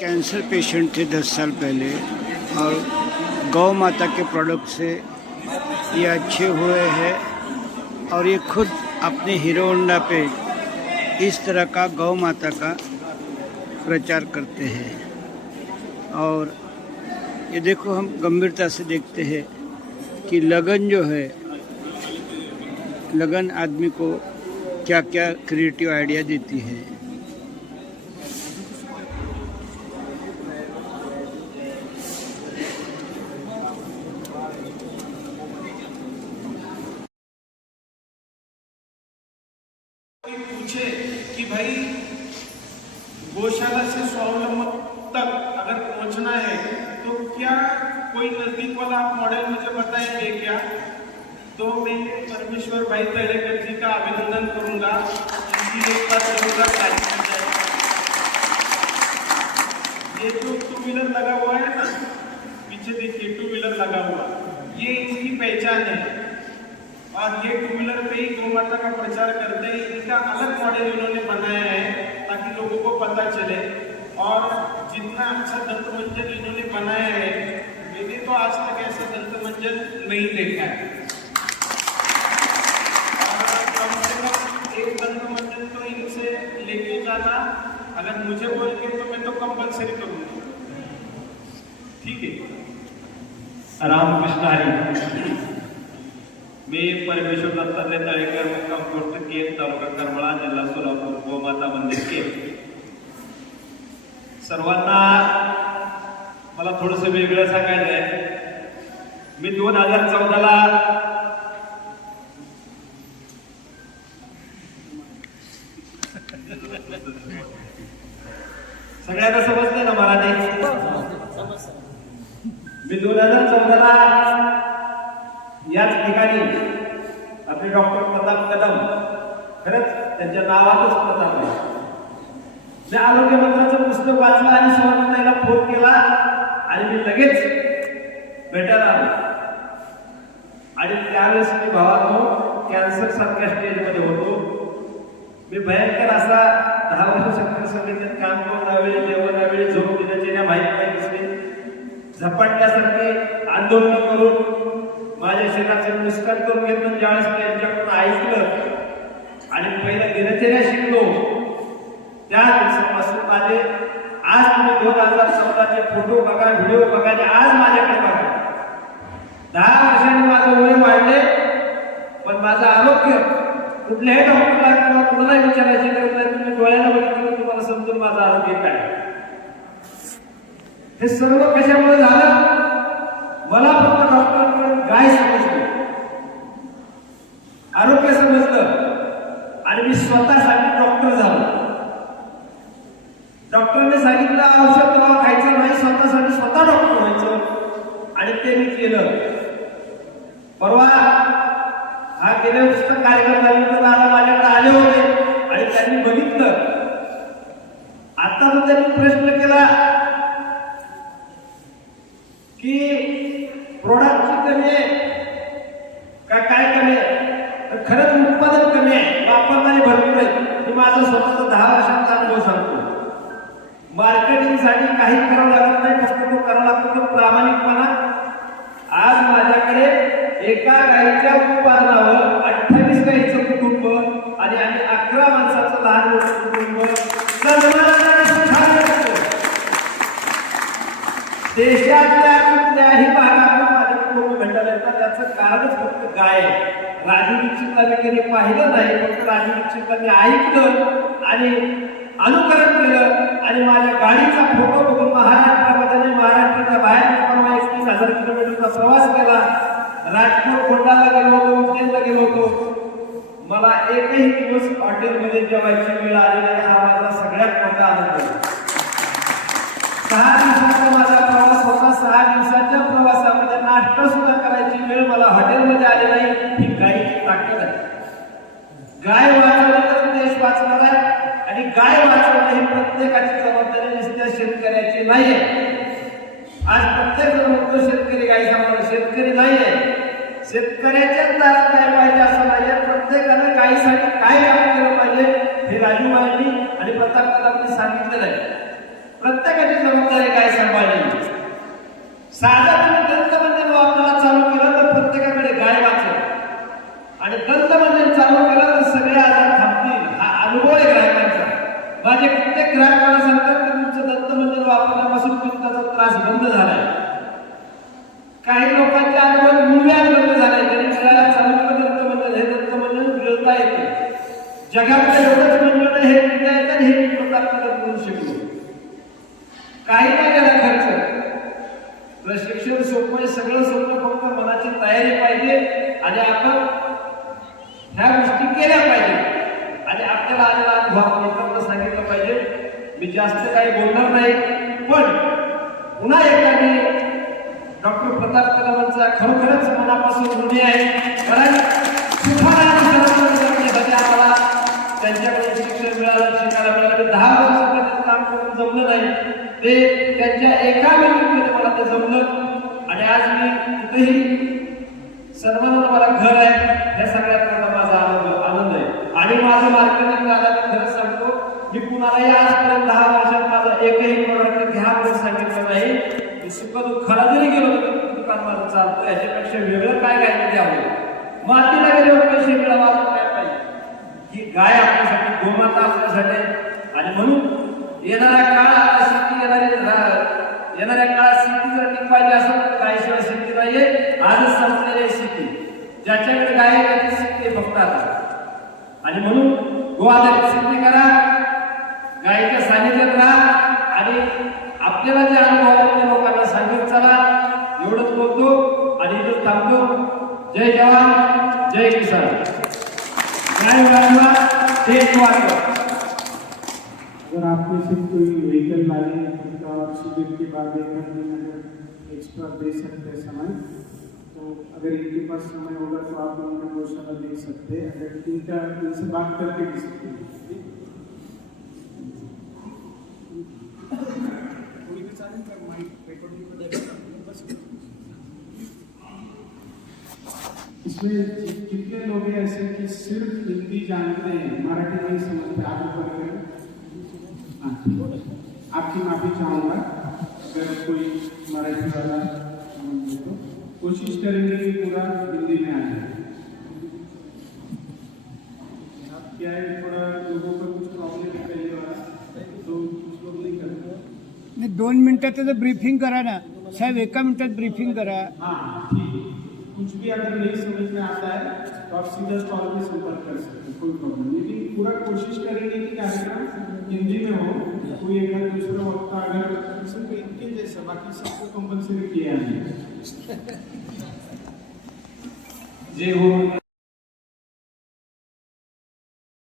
Cancer patient थे दस साल पहले और गौ माता के प्रोडक्ट से ये अच्छे हुए हैं और ये खुद अपने हीरो होंडा पे इस तरह का गौ माता का प्रचार करते हैं। और ये देखो हम गंभीरता से देखते हैं कि लगन जो है, लगन आदमी को क्या क्या क्रिएटिव आइडिया देती है। पूछे कि भाई, गौशाला से स्वावलंबन तक अगर पहुँचना है तो क्या कोई नज़दीक वाला मॉडल मुझे बताएँगे क्या? तो मैं परमेश्वर भाई तहरेकर जी का अभिनंदन करूँगा। ये जो टू व्हीलर लगा हुआ है ना, पीछे देखिए टू व्हीलर लगा हुआ। ये इसकी पहचान है। और ये टू व्हीलर पे ही गौ माता का प्रचार करते हैं। इनका अलग मॉडल इन्होंने बनाया है, ताकि लोगों को पता चले। और जितना अच्छा दंत मंजन इन्होंने बनाया है, मैंने तो आज तक ऐसा दंत मंजन नहीं देखा है। एक दंत मंजन तो इनसे लेके जाना, अगर मुझे बोल के तो मैं तो कंपल्सरी करूँगा। ठीक है? रामकृष्ण हरी। मी परमेश्वर दत्तात्रय तळेकर मुक्काम पोस्ट केत तालुका करमळा जिल्हा सोलापूर गोमाता मंदिर केत सर्वांना मला थोडस वेगळं सांगायचं आहे मी दोन हजार चौदाला सगळ्यांना समजतंय ना मराठी? मी दोन हजार चौदाला याच ठिकाणी आपले डॉक्टर प्रताप कदम खरंच त्यांच्या नावातच प्रताप आहे. मी आरोग्य मंत्र्याचं पुस्तक वाचलं आणि सुवर्णताईला फोन केला आणि मी लगेच भेटायला आलो. आणि त्यावेळेस मी भावानो कॅन्सर सारख्या स्टेजमध्ये होतो. मी भयंकर असा दहा वर्ष सक्रिय संघटनेत काम करून त्यावेळी जेवण त्यावेळी झोप दिल्याचे माहीत नाही दिसली झपाटल्यासारखे आंदोलन करून माझ्या शरीराचं नुकसान करून घेतलं ज्यावेळेस मी त्यांच्याकडून ऐकलं आणि पहिलं दिनचर्या शिकलो त्या दिवसापासून माझे आज तुम्ही दोन हजार चौदाचे फोटो बघा व्हिडिओ बघा आज माझ्याकडे बघा. दहा वर्षांनी माझं वय वाढले पण माझं आरोग्य कुठल्याही डॉक्टरला किंवा कुणालाही विचारायची गरज नाही तुम्ही डोळ्याला बघितलं तुम्हाला समजून माझं आरोग्य काय हे सर्व कशामुळे झालं? मला फक्त डॉक्टरांकडे गाय समजलं आरोग्य समजलं आणि मी स्वतःसाठी डॉक्टर झालो डॉक्टरने सांगितलं औषध दवा खायचं नाही स्वतःसाठी स्वतः डॉक्टर व्हायचं आणि ते मी केलं. परवा हा गेल्या पुस्तक कार्यक्रम झाल्यानंतर दादा माझ्याकडे आले होते. आणि त्यांनी बघितलं. आता तो त्यांनी प्रश्न केला की प्रोडक्टची कमी आहे. का काय कमी आहे? तर खरंच उत्पादन कमी आहे. वापरणारे भरपूर आहे मी माझा स्वतःचा दहा वर्षांचा अनुभव सांगतो मार्केटिंगसाठी काही करावं लागत नाही फक्त तो करावं लागतो तो प्रामाणिकपणा. आज माझ्याकडे एका गाईच्या उत्पादनावर अठ्ठावीस गाईचं कुटुंब आणि आणि अकरा माणसाचं लहान मोठं कुटुंब देशातल्या कुठल्याही भागातून माझे कुटुंब भेटायला येतात त्याचं कारणच फक्त गाय आहे. राजू दीक्षितला मी कधी पाहिलं नाही फक्त राजू दीक्षितला मी ऐकलं आणि अनुकरण केलं आणि माझ्या गाडीचा फोटो बघून महाराष्ट्रामध्ये महाराष्ट्राच्या बाहेर हजार किलोमीटरचा प्रवास केला. राजकोट कोंडाला गेलो होतो उज्जैनला गेलो होतो. मला एकही दिवस हॉटेलमध्ये जेवायची वेळ आली नाही. हा माझा सगळ्यात मोठा आनंद आहे सहा दिवसाचा माझा प्रवास होता. सहा दिवसाच्या प्रवासामध्ये नाश्ता सुद्धा करायची वेळ मला हॉटेलमध्ये आली नाही. ही गायीची ताकद आहे. गाय वाचवलं तर देश वाचणार आहे आणि गाय वाचवणं हे प्रत्येकाची शेतकरी नाहीये. शेतकऱ्याच्याच दारात काय पाहिजे असं नाहीये. प्रत्येकानं काहीसाठी काय काम केलं पाहिजे हे राजूबाईंनी आणि प्रताप कदमनी सांगितलेलं आहे. प्रत्येकाची जबाबदारी काय सांभाळली साधा तुम्ही तंत्रबंधन वापरायला चालू केलं जगातलं एवढंच मंडळ हे निघता येतात हे निवडून आपल्याला बोलू शकलो. काही नाही त्याला खर्च. प्रशिक्षण सोपं आहे सगळं सोपं फक्त मनाची तयारी पाहिजे आणि आपण ह्या गोष्टी केल्या पाहिजे. आणि आपल्याला आलेला अनुभव लोकांना सांगितलं पाहिजे. मी जास्त काही बोलणार नाही पण पुन्हा एकदा मी डॉक्टर प्रताप कलामांचा खरोखरच मनापासून ऋणी आहे. कारण कुठेही सर्वांना मला घर आहे. या सगळ्यात माझा आनंद आनंद आहे. आणि माझं मार्केटिंग झालं मी खरं सांगतो मी कुणालाही आजपर्यंत दहा वर्षात माझं एकही प्रोडक्ट घ्या म्हणून सांगितलं नाही. मी सुख दुःखाला जरी गेलो दुकान माझं चालतं. याच्यापेक्षा वेगळं काय काय द्यावं? मातीला गेल्यावर पैसे मिळावा काय पाहिजे? ही गाय आपल्यासाठी गोमाता आपल्यासाठी आणि म्हणून येणारा काळ आता शेती येणारी रा- येणाऱ्या काळात शेती जर टिकवायची असेल तर गायशिवाय शेती नाहीये आजच संपलेली आहे शेती ज्याच्याकडे गाय आहे त्याची शेती आहे फक्त आता आणि म्हणून गो आधारित करा गायीच्या सानिध्यात राहा आणि आपल्याला जे अनुभव आले ते लोकांना सांगत चला. एवढंच बोलतो आणि इथंच थांबतो. जय जवान जय किसान. काय वारवा ते वारवा अगर आप में से कोई व्हीकल वाले उनका शिविर के बाद एक एक्स्ट्रा दे सकते हैं समय तो अगर इनके पास समय होगा तो आप उनका गौशाला देख सकते हैं। अगर इनका इनसे बात करके भी सकते हैं। इसमें कितने लोग ऐसे कि सिर्फ़ हिंदी जानते हैं? मराठी नहीं समझते। आप ऊपर करें हाँ। आपकी माफ़ी चाहूँगा। अगर कोई मराठी वाला कोशिश करेंगे कि पूरा हिंदी में आ जाए। अब क्या है थोड़ा लोगों का कुछ प्रॉब्लम है पहले वाला तो कुछ लोग नहीं करते। नाही दोन मिनिटात त्याचं ब्रीफिंग करा ना। साहेब एका मिनिटात ब्रीफिंग करा। हाँ ठीक कुछ भी अगर नहीं समझ में आता है तो आप सीधा स्टॉल में संपर्क कर सकते हैं कोई प्रॉब्लम लेकिन पूरा कोशिश करेंगे कि कार्यक्रम हिंदी में हो कोई एक दूसरा वक्ता अगर सिर्फ़ इनके जैसा बाकी सबको कंपलसरी किया है। जय हो